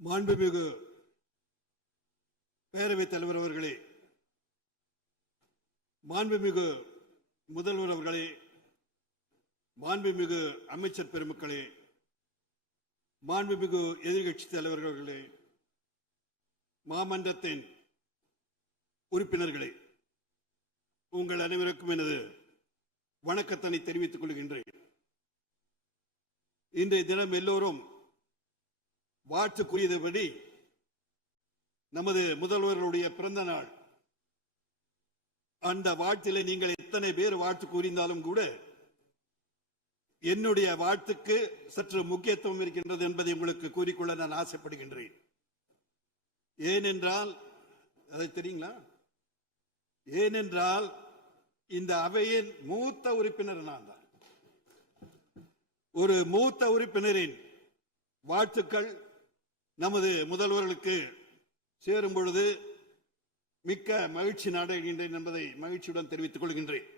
மாண்புமிகு பேரவைத் தலைவர் அவர்களே, மாண்புமிகு முதல்வர் அவர்களே, மாண்புமிகு அமைச்சர் பெருமக்களே, மாண்புமிகு எதிர்க்கட்சி தலைவர்களே, மாமன்றத்தின் உறுப்பினர்களே, உங்கள் அனைவருக்கும் எனது வணக்கத்தினை தெரிவித்துக் கொள்கின்றேன். இன்றைய தினம் எல்லோரும் வாழ்த்துக்குரியபடி நமது முதல்வர்களுடைய பிறந்த நாள். அந்த வாழ்த்திலே நீங்கள் எத்தனை பேர் வாழ்த்து கூறினாலும் கூட என்னுடைய வாழ்த்துக்கு சற்று முக்கியத்துவம் இருக்கின்றது என்பதை உங்களுக்கு கூறிக்கொள்ள நான் ஆசைப்படுகின்றேன். ஏனென்றால் அதை தெரியுங்களா? ஏனென்றால் இந்த அவையின் மூத்த உறுப்பினர் நான் தான். ஒரு மூத்த உறுப்பினரின் வாழ்த்துக்கள் நமது முதல்வர்களுக்கு சேரும் பொழுது மிக்க மகிழ்ச்சி அடைகின்றேன் என்பதை மகிழ்ச்சியுடன் தெரிவித்துக் கொள்கின்றேன்.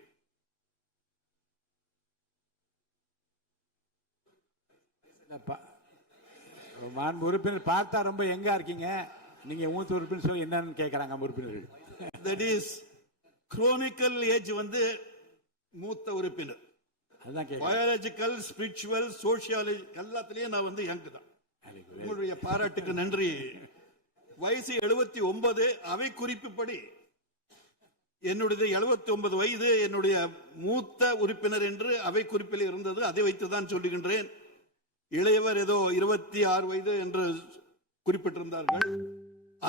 மாண்பு உறுப்பினர் பார்த்தா ரொம்ப எங்கா இருக்கீங்க நீங்க? மூத்த உறுப்பினர் சொல்லி என்னன்னு கேட்கறாங்க உறுப்பினர்கள். தட் இஸ் குரோனிக்கல் ஏஜ் வந்து மூத்த உறுப்பினர். பயாலஜிக்கல், ஸ்பிரிச்சுவல், சோசியாலஜி எல்லாத்திலையும் நான் வந்து யங் தான். உங்களுடைய பாராட்டுக்கு நன்றி. வயசு 79. அவை குறிப்புப்படி என்னுடைய 79 வயது என்னுடைய மூத்த உறுப்பினர் என்று அவை குறிப்பில் இருந்தது. அதை வைத்துதான் சொல்லுகின்றேன். இளையவர் ஏதோ 26 வயது என்று குறிப்பிட்டிருந்தார்கள்.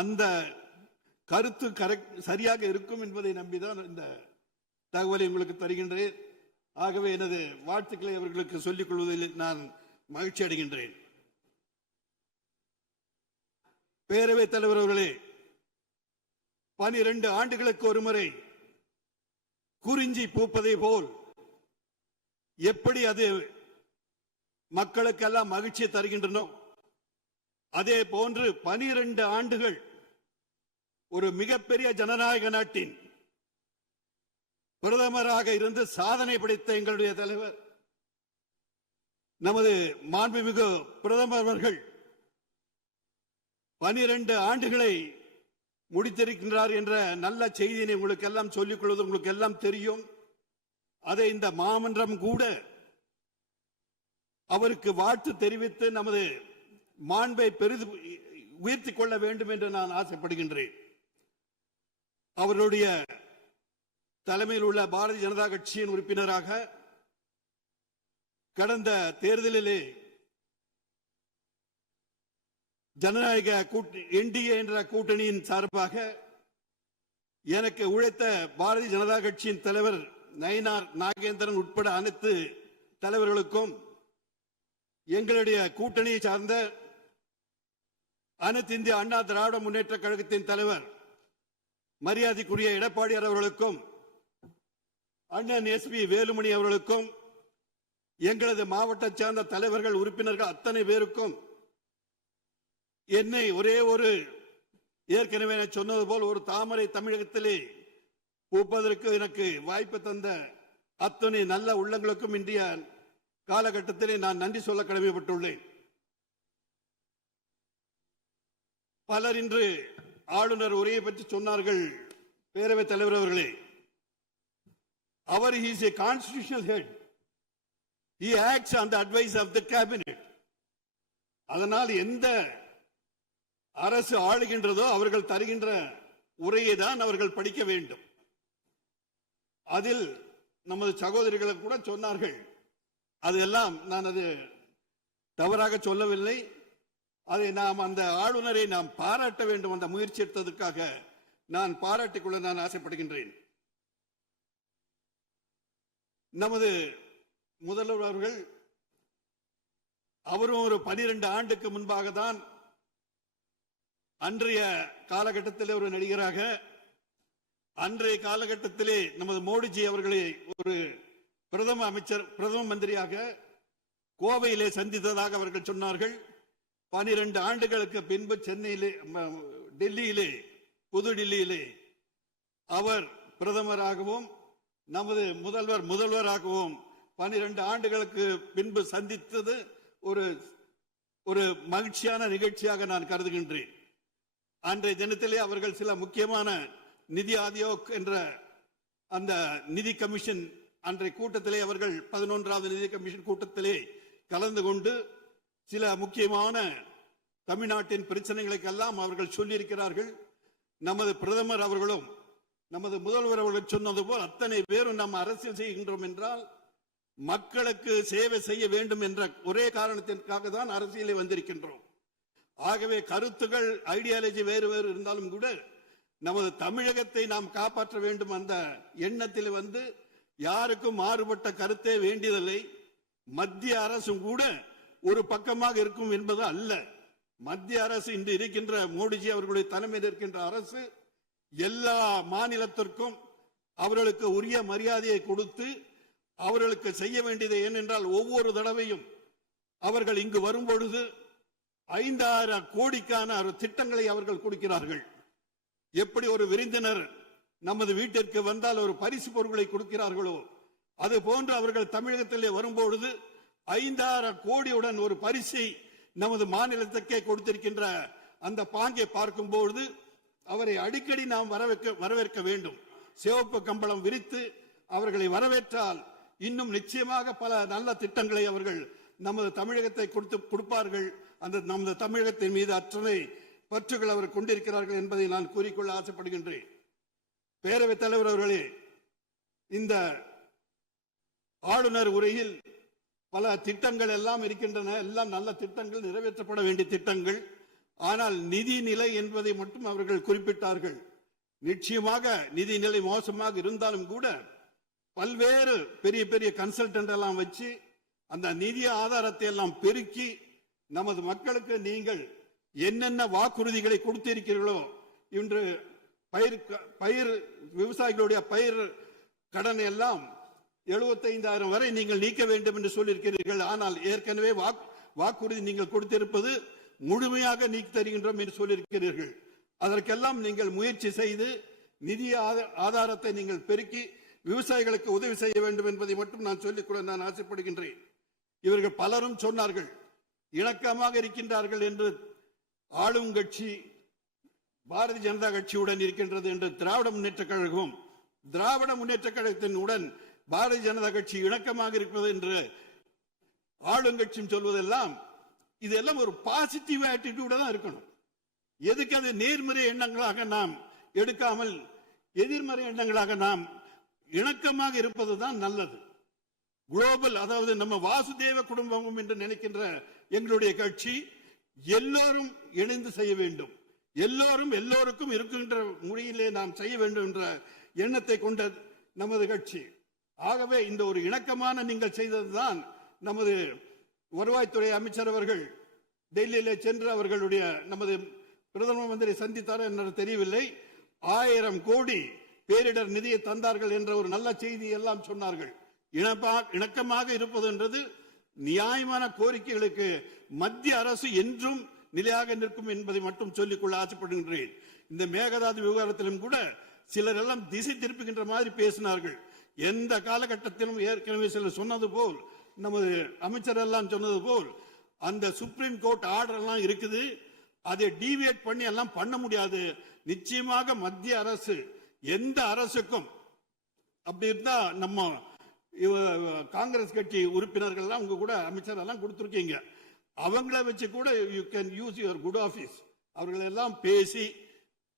அந்த கருத்து சரியாக இருக்கும் என்பதை நம்பிதான் இந்த தகவலை உங்களுக்கு தருகின்றேன். ஆகவே எனது வாழ்த்துக்களை அவர்களுக்கு சொல்லிக் கொள்வதில் நான் மகிழ்ச்சி அடைகின்றேன். பேரவைத் தலைவர் அவர்களே, 12 ஆண்டுகளுக்கு ஒருமுறை குறிஞ்சி பூப்பதை போல் எப்படி அது மக்களுக்கெல்லாம் மகிழ்ச்சியை தருகின்றனோ அதே போன்று 12 ஆண்டுகள் ஒரு மிகப்பெரிய ஜனநாயக நாட்டின் பிரதமராக இருந்து சாதனை படைத்த எங்களுடைய தலைவர் நமது மாண்புமிகு பிரதமர் அவர்கள் 12 ஆண்டுகளை முடித்திருக்கின்றார் என்ற நல்ல செய்தியை உங்களுக்கு எல்லாம் சொல்லிக் கொள்வது உங்களுக்கு எல்லாம் தெரியும். அதை இந்த மாமன்றம் கூட அவருக்கு வாழ்த்து தெரிவித்து நமது மாண்பை பெரிது உயர்த்திக் கொள்ள வேண்டும் என்று நான் ஆசைப்படுகின்றேன். அவர்களுடைய தலைமையில் உள்ள பாரதிய ஜனதா கட்சியின் உறுப்பினராக கடந்த தேர்தலிலே ஜனநாயக என்டிஏ என்ற கூட்டணியின் சார்பாக எனக்கு உழைத்த பாரதிய ஜனதா கட்சியின் தலைவர் நயினார் நாகேந்திரன் உட்பட அனைத்து தலைவர்களுக்கும், எங்களுடைய கூட்டணியை சார்ந்த அனைத்து இந்திய அண்ணா திராவிட முன்னேற்ற கழகத்தின் தலைவர் மரியாதைக்குரிய எடப்பாடியார் அவர்களுக்கும், அண்ணன் எஸ்பி வேலுமணி அவர்களுக்கும், எங்களது மாவட்ட சார்ந்த தலைவர்கள் உறுப்பினர்கள் அத்தனை பேருக்கும், என்னை ஒரே ஒரு ஏற்கனவே சொன்னது போல் ஒரு தாமரை தமிழகத்திலே பூப்பதற்கு எனக்கு வாய்ப்பு தந்த அத்தனை நல்ல உள்ளங்களுக்கும் இன்றைய காலகட்டத்திலே நான் நன்றி சொல்ல கடமைப்பட்டுள்ளேன். பலர் இன்று ஆளுநர் உரையை பற்றி சொன்னார்கள். பேரவைத் தலைவர் அவர்களே, அவர் is a constitutional head. He acts on the advice of the cabinet. அதனால் எந்த அரசு ஆளுகின்றதோ அவர்கள் தருகின்ற உரையை தான் அவர்கள் படிக்க வேண்டும். அதில் நமது சகோதரிகள் கூட சொன்னார்கள். அதெல்லாம் நான் அது தவறாக சொல்லவில்லை. அதை நாம் அந்த ஆளுநரை நாம் பாராட்ட வேண்டும். அந்த முயற்சி எடுத்ததற்காக நான் பாராட்டிக் கொள்ள நான் ஆசைப்படுகின்றேன். நமது முதல்வர் அவர்கள் அவரும் ஒரு 12 ஆண்டுக்கு முன்பாக தான் அன்றைய காலகட்டத்தில் ஒரு நடிகராக, அன்றைய காலகட்டத்திலே நமது மோடிஜி அவர்களை ஒரு பிரதம மந்திரியாக கோவையிலே சந்தித்ததாக அவர்கள் சொன்னார்கள். 12 ஆண்டுகளுக்கு பின்பு சென்னையிலே, டெல்லியிலே, புதுடில்லியிலே அவர் பிரதமராகவும் நமது முதல்வராகவும் 12 ஆண்டுகளுக்கு பின்பு சந்தித்தது ஒரு ஒரு மகிழ்ச்சியான நிகழ்ச்சியாக நான் கருதுகின்றேன். அன்றைய தினத்திலே அவர்கள் சில முக்கியமான நிதி ஆயோக் என்ற அந்த நிதி கமிஷன் அன்றைய கூட்டத்திலே அவர்கள் 11வது நிதி கமிஷன் கூட்டத்திலே கலந்து கொண்டு சில முக்கியமான தமிழ்நாட்டின் பிரச்சனைகளுக்கெல்லாம் அவர்கள் சொல்லியிருக்கிறார்கள். நமது பிரதமர் அவர்களும் நமது முதல்வர் அவர்கள் சொன்னது போல் அத்தனை பேரும் நாம் அரசியல் செய்கின்றோம் என்றால் மக்களுக்கு சேவை செய்ய வேண்டும் என்ற ஒரே காரணத்திற்காக தான் அரசியலை வந்திருக்கின்றோம். ஆகவே கருத்துகள் ஐடியாலஜி வேறு வேறு இருந்தாலும் கூட நமது தமிழகத்தை நாம் காப்பாற்ற வேண்டும் அந்த எண்ணத்தில் வந்து யாருக்கும் மாறுபட்ட கருத்தே வேண்டியதில்லை. மத்திய அரசும் கூட ஒரு பக்கமாக இருக்கும் என்பது அல்ல. மத்திய அரசு இன்று இருக்கின்ற மோடிஜி அவர்களுடைய தலைமையில் இருக்கின்ற அரசு எல்லா மாநிலத்திற்கும் அவர்களுக்கு உரிய மரியாதையை கொடுத்து அவர்களுக்கு செய்ய வேண்டியது ஏனென்றால் ஒவ்வொரு தடவையும் அவர்கள் இங்கு வரும்பொழுது 5,000 கோடிக்கான திட்டங்களை அவர்கள் கொடுக்கிறார்கள். எப்படி ஒரு விருந்தினர் நமது வீட்டிற்கு வந்தால் ஒரு பரிசு பொருட்களை கொடுக்கிறார்களோ அது போன்று அவர்கள் தமிழகத்திலே வரும்பொழுது 5,000 கோடியுடன் ஒரு பரிசை நமது மாநிலத்துக்கே கொடுத்திருக்கின்ற அந்த பாங்கை பார்க்கும்போது அவரை அடிக்கடி நாம் வரவேற்க வேண்டும். சிவப்பு கம்பளம் விரித்து அவர்களை வரவேற்றால் இன்னும் நிச்சயமாக பல நல்ல திட்டங்களை அவர்கள் நமது தமிழகத்தை கொடுப்பார்கள். அந்த நமது தமிழகத்தின் மீது அத்தனை பற்றுகள் அவர் கொண்டிருக்கிறார்கள் என்பதை நான் கூறிக்கொள்ள ஆசைப்படுகின்றேன். பேரவைத் தலைவர் அவர்களே, இந்த ஆளுநர் உரையில் பல திட்டங்கள் எல்லாம் இருக்கின்றன. எல்லாம் நல்ல திட்டங்கள், நிறைவேற்றப்பட வேண்டிய திட்டங்கள். ஆனால் நிதி நிலை என்பதை மட்டும் அவர்கள் குறிப்பிட்டார்கள். நிச்சயமாக நிதி நிலை மோசமாக இருந்தாலும் கூட பல்வேறு பெரிய பெரிய கன்சல்டன்ட் எல்லாம் வச்சு அந்த நிதி ஆதாரத்தை எல்லாம் பெருக்கி நமது மக்களுக்கு நீங்கள் என்னென்ன வாக்குறுதிகளை கொடுத்திருக்கிறீர்களோ, இன்று பயிர் விவசாயிகளுடைய பயிர் கடன் எல்லாம் 75,000 வரை நீங்கள் நீக்க வேண்டும் என்று சொல்லியிருக்கிறீர்கள். ஆனால் ஏற்கனவே வாக்குறுதி நீங்கள் கொடுத்திருப்பது முழுமையாக நீக்கி தருகின்றோம் என்று சொல்லியிருக்கிறீர்கள். அதற்கெல்லாம் நீங்கள் முயற்சி செய்து நிதி ஆதாரத்தை நீங்கள் பெருக்கி விவசாயிகளுக்கு உதவி செய்ய வேண்டும் என்பதை மட்டும் நான் சொல்லிக்கொள்ள நான் ஆசைப்படுகின்றேன். இவர்கள் பலரும் சொன்னார்கள், இணக்கமாக இருக்கின்றார்கள் என்று. ஆளும் கட்சி பாரதிய ஜனதா கட்சியுடன் இருக்கின்றது என்று திராவிட முன்னேற்ற கழகம், திராவிட முன்னேற்ற கழகத்தின் உடன் பாரதிய ஜனதா கட்சி இணக்கமாக இருக்கிறது என்று ஆளுங்கட்சியும் சொல்வதெல்லாம் இதெல்லாம் ஒரு பாசிட்டிவ் ஆட்டிடியூட தான் இருக்கணும். எதுக்கு அது நேர்மறை எண்ணங்களாக நாம் எடுக்காமல் எதிர்மறை எண்ணங்களாக நாம் இணக்கமாக இருப்பதுதான் நல்லது. குளோபல், அதாவது நம்ம வாசுதேவ குடும்பம் என்று நினைக்கின்ற எங்களுடைய கட்சி எல்லோரும் இணைந்து செய்ய வேண்டும், எல்லோரும் எல்லோருக்கும் இருக்கின்ற முறையிலே நாம் செய்ய வேண்டும் என்ற எண்ணத்தை கொண்ட நமது கட்சி. ஆகவே இந்த ஒரு இணக்கமான நீங்கள் செய்ததுதான் நமது வருவாய்த்துறை அமைச்சர் அவர்கள் டெல்லியிலே சென்று அவர்களுடைய நமது பிரதம மந்திரி சந்தித்தார் என்று தெரியவில்லை. 1000 கோடி பேரிடர் நிதியை தந்தார்கள் என்ற ஒரு நல்ல செய்தி எல்லாம் சொன்னார்கள். இணக்கமாக இருப்பது என்றது நியாயமான கோரிக்கைகளுக்கு மத்திய அரசு என்றும் நிலையாக நிற்கும் என்பதை மட்டும் சொல்லிக்கொள்ள ஆசைப்படுகின்றேன். இந்த மேகதாது விவகாரத்திலும் கூட சிலர் எல்லாம் திசை திருப்புகின்ற மாதிரி பேசினார்கள். எந்த காலகட்டத்திலும் ஏற்கனவே சிலர் சொன்னது போல், நமது அமைச்சர் எல்லாம் சொன்னது போல், அந்த சுப்ரீம் கோர்ட் ஆர்டர் எல்லாம் இருக்குது, அதை டீவியேட் பண்ணி எல்லாம் பண்ண முடியாது. நிச்சயமாக மத்திய அரசு எந்த அரசுக்கும் அப்படி இருந்தா நம்ம காங்கிரஸ் கட்சி உறுப்பினர்கள் எல்லாம் உங்க கூட அமைச்சர் எல்லாம் கொடுத்திருக்கீங்க, அவங்கள வச்சு கூட you can use your good office. அவர்கள் எல்லாம் பேசி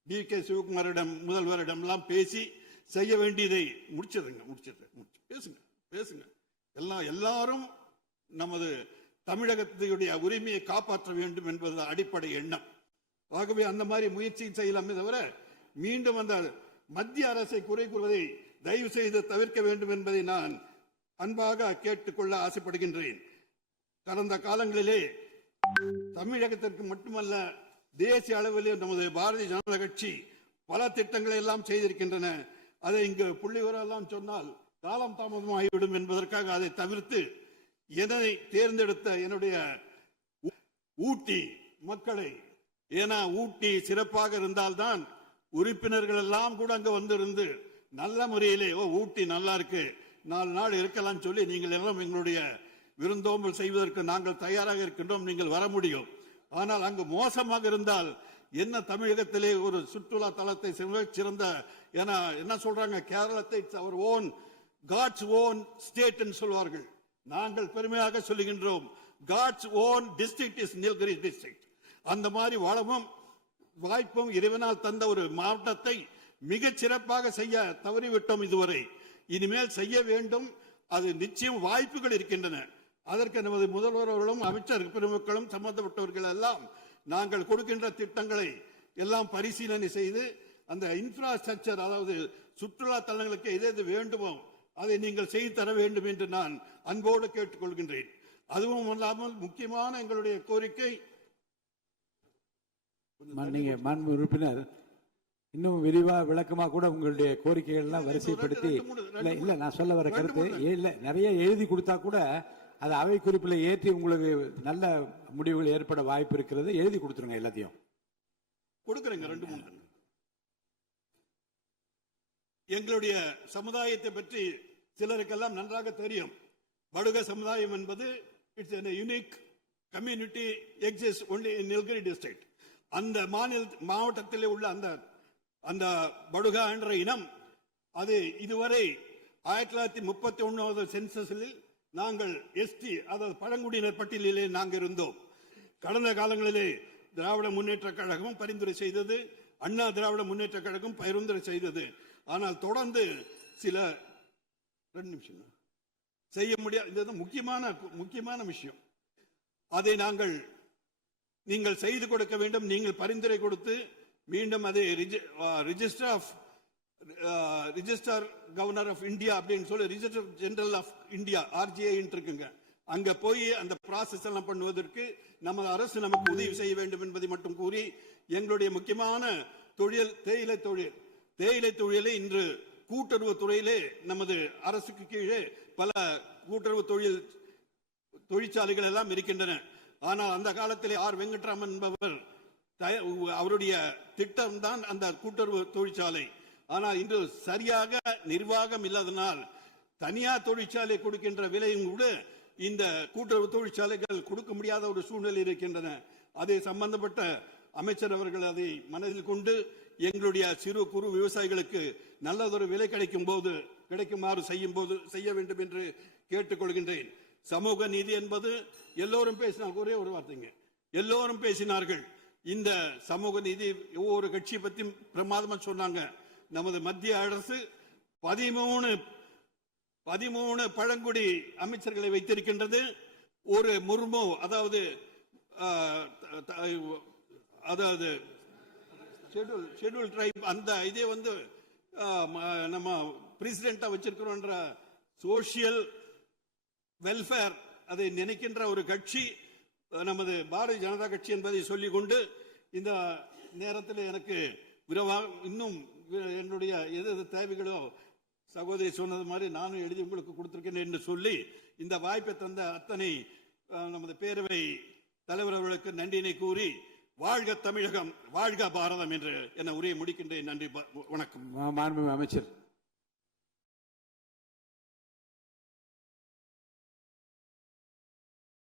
டி.கே. சிவகுமாரிடம் முதல்வரிடம் எல்லாம் பேசி செய்ய வேண்டியதை பேசுங்க. எல்லாரும் நமது தமிழகத்தினுடைய உரிமையை காப்பாற்ற வேண்டும் என்பது அடிப்படை எண்ணம். ஆகவே அந்த மாதிரி முயற்சி செய்யலாமே தவிர மீண்டும் அந்த மத்திய அரசை குறை கூறுவதை தயவு செய்து தவிர்க்க வேண்டும் என்பதை நான் அன்பாக கேட்டுக்கொள்ள ஆசைப்படுகின்றேன். கடந்த காலங்களிலே தமிழகத்திற்கு மட்டுமல்ல, தேசிய அளவிலே நமது பாரதிய ஜனதா கட்சி பல திட்டங்களை எல்லாம் செய்திருக்கின்றன. அதை இங்கு புள்ளிவரெல்லாம் சொன்னால் காலம் தாமதமாகிவிடும் என்பதற்காக அதை தவிர்த்து என்னை தேர்ந்தெடுத்த என்னுடைய ஊட்டி மக்களை, ஏன்னா ஊட்டி சிறப்பாக இருந்தால்தான் உறுப்பினர்கள் எல்லாம் கூட அங்க வந்திருந்து நல்ல முறையிலே ஊட்டி நல்லா இருக்கு 4 நாள் இருக்கலாம் சொல்லி நீங்கள் எல்லாம் எங்களுடைய விருந்தோம்பல் செய்வதற்கு நாங்கள் தயாராக இருக்கின்றோம், நீங்கள் வர முடியும். ஆனால் அங்கு மோசமாக இருந்தால் என்ன தமிழகத்திலே ஒரு சுற்றுலா தலத்தை சிறந்த என்ன சொல்றாங்க, கேரளத்தை அவர் ஓன் காட்ஸ் ஓன் ஸ்டேட் என்று சொல்வார்கள். நாங்கள் பெருமையாக சொல்லுகின்றோம், God's own district is Nilgiri district. அந்த மாதிரி வளமும் வாய்ப்பும் இறைவனால் தந்த ஒரு மாவட்டத்தை மிகச் சிறப்பாக செய்ய தவறிவிட்டோம் இதுவரை. இனிமேல் செய்ய வேண்டும், அது நிச்சயம் வாய்ப்புகள் இருக்கின்றன. அதற்கு நமது முதல்வர் அவர்களும் அமைச்சர் பெருமக்களும் சம்பந்தப்பட்டவர்கள் எல்லாம் நாங்கள் கொடுக்கின்ற திட்டங்களை எல்லாம் பரிசீலனை செய்து அந்த இன்ஃப்ராஸ்ட்ரக்சர், அதாவது சுற்றுலா தலங்களுக்கு எது வேண்டுமோ அதை நீங்கள் செய்து தர வேண்டும் என்று நான் அன்போடு கேட்டுக்கொள்கின்றேன். அதுவும் அல்லாமல் முக்கியமான எங்களுடைய கோரிக்கை, நீங்க மாண்பு உறுப்பினர் இன்னும் விரிவா விளக்கமா கூட உங்களுடைய கோரிக்கைகள் எல்லாம் வரிசைப்படுத்தி, இல்ல நான் சொல்ல வர கருத்து இல்ல, நிறைய எழுதி கொடுத்தா கூட அது அவை குறிப்பில் ஏற்றி உங்களுக்கு நல்ல முடிவுகள் ஏற்பட வாய்ப்பு இருக்கிறது. எழுதி கொடுத்துருங்க, எல்லாத்தையும் கொடுக்குறேங்க. 2-3 எங்களுடைய சமுதாயத்தை பற்றி சிலருக்கெல்லாம் நன்றாக தெரியும். படுக சமுதாயம் என்பது it's a unique community exists only in Nilgiri district. அந்த மாவட்டத்தில் உள்ள அந்த படுகா என்ற இனம், அது இதுவரை 1931 சென்சஸில் நாங்கள் எஸ்டி, அதாவது பழங்குடியினர் பட்டியலிலே நாங்கள் இருந்தோம். கடந்த காலங்களிலே திராவிட முன்னேற்ற கழகமும் பரிந்துரை செய்தது, அண்ணா திராவிட முன்னேற்ற கழகம் பரிந்துரை செய்தது. ஆனால் தொடர்ந்து சில 2 நிமிஷம் செய்ய முடியாது. இது முக்கியமான விஷயம். அதை நீங்கள் செய்து கொடுக்க வேண்டும். நீங்கள் பரிந்துரை கொடுத்து மீண்டும் அதை ரிஜிஸ்டர் கவர்னர் ஆஃப் இந்தியா அப்படின்னு சொல்லி Register General of India RGI இருக்குங்க, அங்க போய் அந்த ப்ராசஸ் எல்லாம் பண்ணுவதற்கு நமது அரசு நமக்கு உதவி செய்ய வேண்டும் என்பதை மட்டும் கூறி, எங்களுடைய முக்கியமான தொழில் தேயிலை தொழிலை இன்று கூட்டுறவு துறையிலே நமது அரசுக்கு கீழே பல கூட்டுறவு தொழிற்சாலைகள் எல்லாம் இருக்கின்றன. ஆனால் அந்த காலத்திலே R வெங்கட்ராமன் என்பவர் அவருடைய திட்டம் தான் அந்த கூட்டுறவு தொழிற்சாலை. ஆனால் இன்று சரியாக நிர்வாகம் இல்லாதனால் தனியார் தொழிற்சாலை கொடுக்கின்ற விலையும் கூட இந்த கூட்டுறவு தொழிற்சாலைகள் கொடுக்க முடியாத ஒரு சூழ்நிலை இருக்கின்றன. அதை சம்பந்தப்பட்ட அமைச்சர் அவர்கள் அதை மனதில் கொண்டு எங்களுடைய சிறு குறு விவசாயிகளுக்கு நல்லதொரு விலை கிடைக்குமாறு செய்ய வேண்டும் என்று கேட்டுக்கொள்கின்றேன். சமூக நீதி என்பது எல்லோரும் பேசினார்கள். ஒரே ஒரு வார்த்தைங்க, எல்லோரும் பேசினார்கள். இந்த சமூக நீதி ஒவ்வொரு கட்சி பத்தி பிரமாதமா சொன்னாங்க. நமது மத்திய அரசு 13 பழங்குடி அமைச்சர்களை வைத்திருக்கின்றது. ஒரு முர்மு, அதாவது ஷெட்யூல் ட்ரைப், அந்த இதே நம்ம பிரசிடென்டா வச்சிருக்கிறோம். சோசியல் வெல்ஃபேர் அதை நினைக்கின்ற ஒரு கட்சி நமது பாரதிய ஜனதா கட்சி என்பதை சொல்லிக் கொண்டு, இந்த நேரத்தில் எனக்கு இன்னும் என்னுடைய எது தேவைகளோ சகோதரி சொன்னது மாதிரி நானும் எழுதி உங்களுக்கு கொடுத்திருக்கேன் என்று சொல்லி, இந்த வாய்ப்பை தந்த அத்தனை நமது பேரவை தலைவர் அவர்களுக்கு நன்றியினை கூறி, வாழ்க தமிழகம், வாழ்க பாரதம் என்று என உரையை முடிக்கின்றேன். நன்றி, வணக்கம். மாண்புமிகு அமைச்சர்.